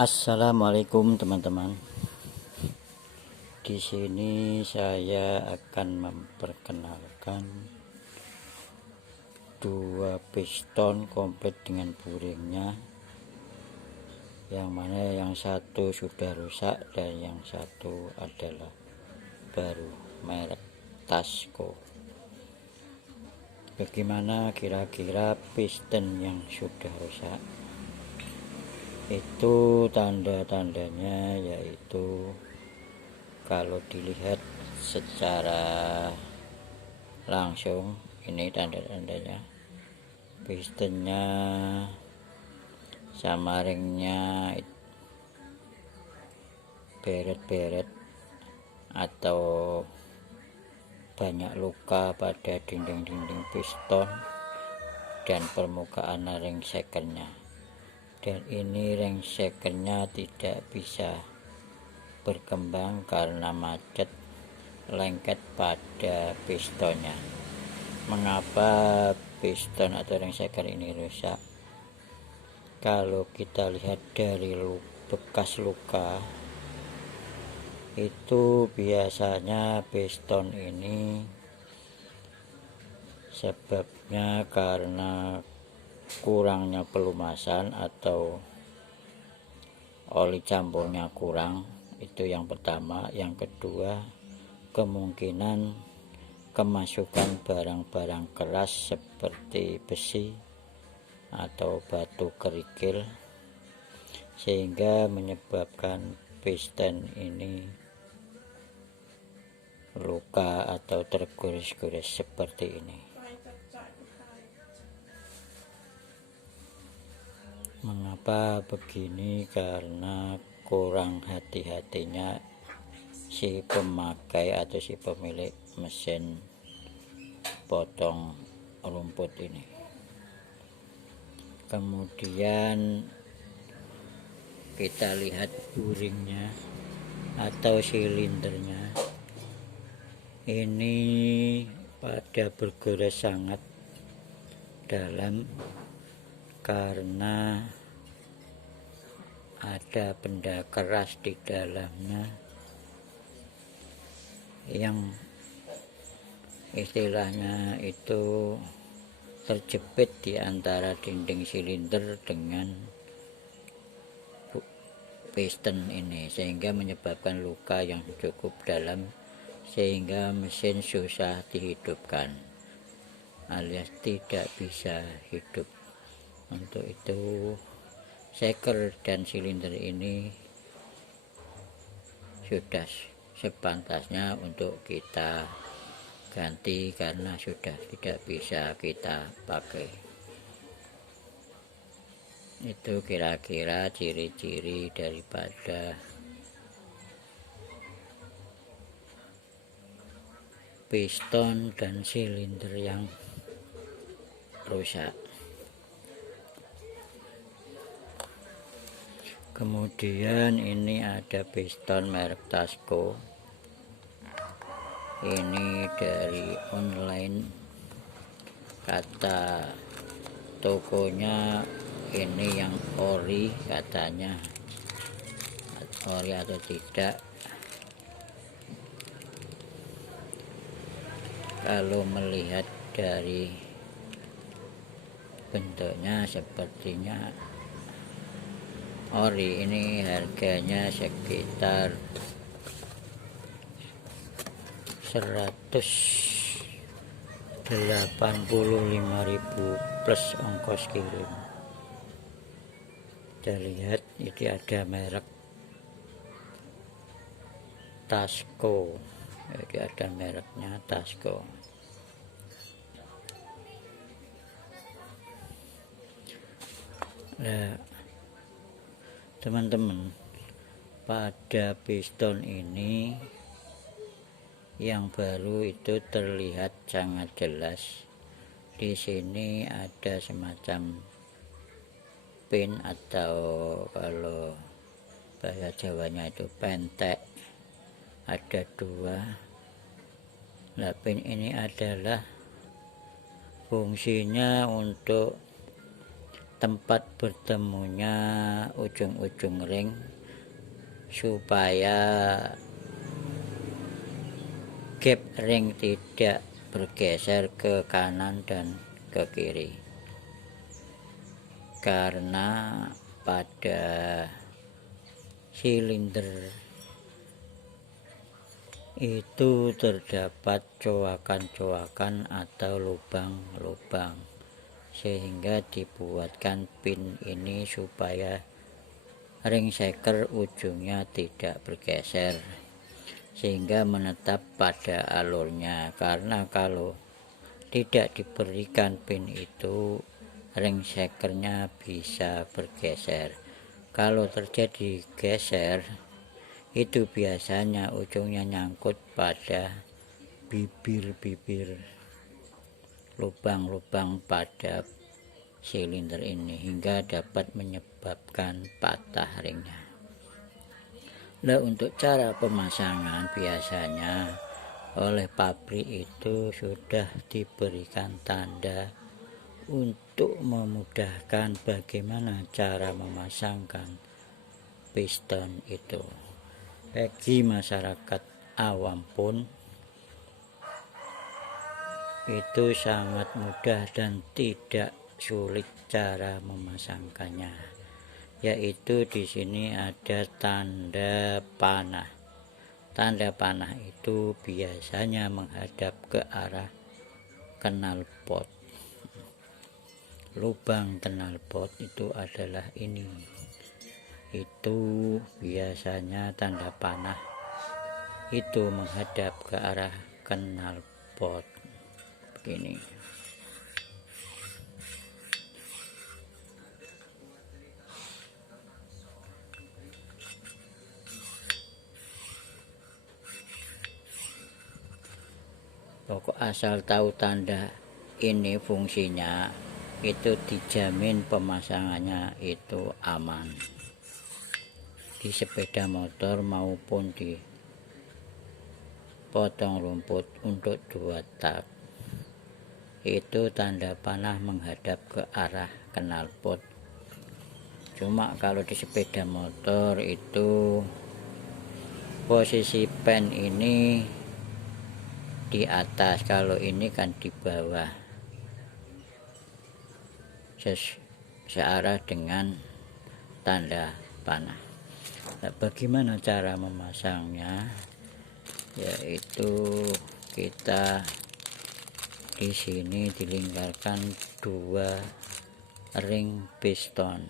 Assalamualaikum teman-teman. Di sini saya akan memperkenalkan dua piston komplit dengan buringnya, yang mana yang satu sudah rusak dan yang satu adalah baru, merek Tasco. Bagaimana kira-kira piston yang sudah rusak? Itu tanda-tandanya yaitu kalau dilihat secara langsung, ini tanda-tandanya pistonnya sama ringnya beret-beret atau banyak luka pada dinding-dinding piston dan permukaan ring sekernya. Dan ini ring sekernya tidak bisa berkembang karena macet lengket pada pistonnya. Mengapa piston atau ring seker ini rusak? Kalau kita lihat dari bekas luka, itu biasanya piston ini sebabnya karena kurangnya pelumasan atau oli campurnya kurang. Itu yang pertama. Yang kedua, kemungkinan kemasukan barang-barang keras seperti besi atau batu kerikil, sehingga menyebabkan piston ini luka atau tergores-gores seperti ini. Mengapa begini? Karena kurang hati-hatinya si pemakai atau si pemilik mesin potong rumput ini. Kemudian kita lihat buringnya atau silindernya, ini pada bergores sangat dalam karena ada benda keras di dalamnya yang istilahnya itu terjepit di antara dinding silinder dengan piston ini, sehingga menyebabkan luka yang cukup dalam, sehingga mesin susah dihidupkan alias tidak bisa hidup. Untuk itu seker dan silinder ini sudah sepantasnya untuk kita ganti karena sudah tidak bisa kita pakai. Itu kira-kira ciri-ciri daripada piston dan silinder yang rusak. Kemudian ini ada piston merek Tasco. Ini dari online, kata tokonya ini yang ori katanya, ori atau tidak. Kalau melihat dari bentuknya sepertinya ori. Ini harganya sekitar 185.000 plus ongkos kirim. Kita lihat ini ada merek Tasco. Jadi ada mereknya Tasco. Nah, teman-teman, pada piston ini yang baru itu terlihat sangat jelas. Di sini ada semacam pin atau kalau bahasa Jawanya itu pentek, ada dua. Nah, pin ini adalah fungsinya untuk tempat bertemunya ujung-ujung ring supaya gap ring tidak bergeser ke kanan dan ke kiri, karena pada silinder itu terdapat coakan-coakan atau lubang-lubang, sehingga dibuatkan pin ini supaya ring shaker ujungnya tidak bergeser sehingga menetap pada alurnya. Karena kalau tidak diberikan pin itu, ring shakernya bisa bergeser. Kalau terjadi geser, itu biasanya ujungnya nyangkut pada bibir-bibir lubang-lubang pada silinder ini, hingga dapat menyebabkan patah ringnya. Nah, untuk cara pemasangan biasanya oleh pabrik itu sudah diberikan tanda untuk memudahkan bagaimana cara memasangkan piston itu. Bagi masyarakat awam pun itu sangat mudah dan tidak sulit cara memasangkannya, yaitu di sini ada tanda panah. Tanda panah itu biasanya menghadap ke arah knalpot. Lubang knalpot itu adalah ini. Itu biasanya tanda panah itu menghadap ke arah knalpot begini. Pokok asal tahu tanda ini fungsinya, itu dijamin pemasangannya itu aman di sepeda motor maupun di potong rumput untuk 2 tak. Itu tanda panah menghadap ke arah knalpot. Cuma kalau di sepeda motor itu posisi pen ini di atas, kalau ini kan di bawah, searah dengan tanda panah. Nah, bagaimana cara memasangnya? Yaitu kita di sini dilingkarkan 2 ring piston.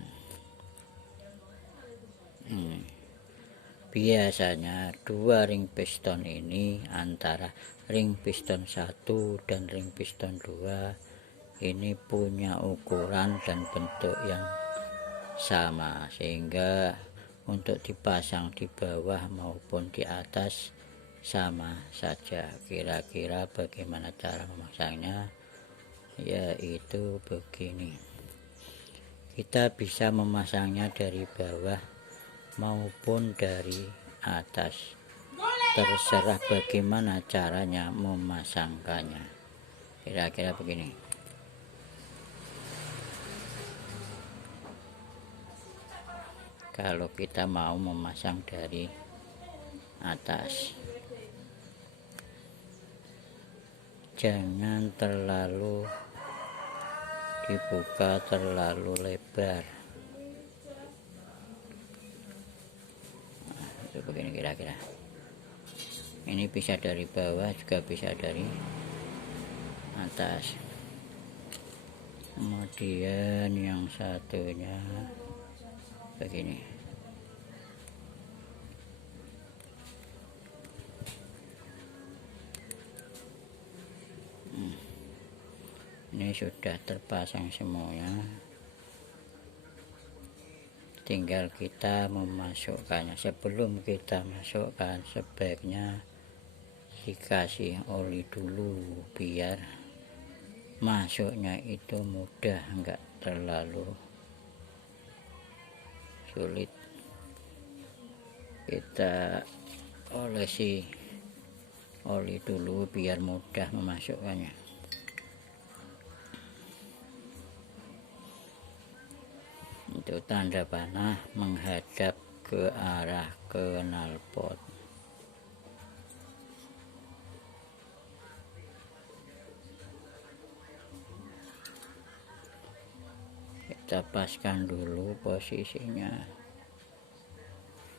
Biasanya 2 ring piston ini antara ring piston 1 dan ring piston 2 ini punya ukuran dan bentuk yang sama, sehingga untuk dipasang di bawah maupun di atas sama saja. Kira-kira bagaimana cara memasangnya? Yaitu begini. Kita bisa memasangnya dari bawah maupun dari atas, terserah bagaimana caranya memasangkannya. Kira-kira begini. Kalau kita mau memasang dari atas, jangan terlalu dibuka terlalu lebar. Itu begini kira-kira. Ini bisa dari bawah, juga bisa dari atas. Kemudian yang satunya begini. Ini sudah terpasang semuanya, tinggal kita memasukkannya. Sebelum kita masukkan, sebaiknya dikasih oli dulu biar masuknya itu mudah, enggak terlalu sulit. Kita olesi oli dulu biar mudah memasukkannya. tanda panah menghadap ke arah knalpot. Kita paskan dulu posisinya.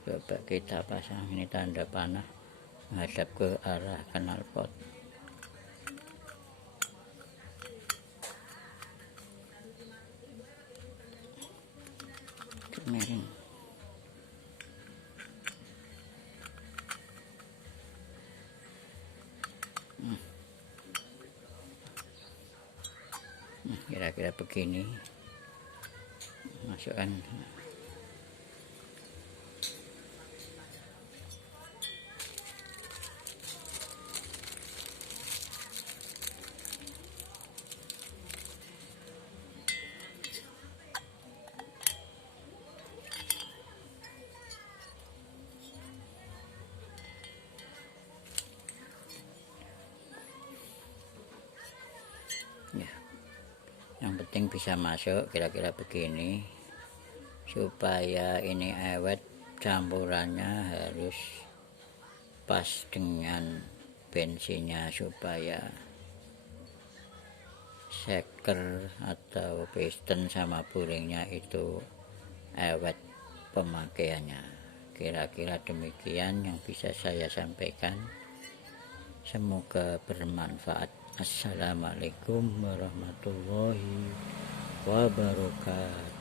Coba kita pasang, ini tanda panah menghadap ke arah knalpot. Miring. Kira-kira begini. Masukkan. Ya, yang penting bisa masuk, kira-kira begini. Supaya ini awet, campurannya harus pas dengan bensinnya, supaya seker atau piston sama buringnya itu awet pemakaiannya. Kira-kira demikian yang bisa saya sampaikan. Semoga bermanfaat. Assalamualaikum warahmatullahi wabarakatuh.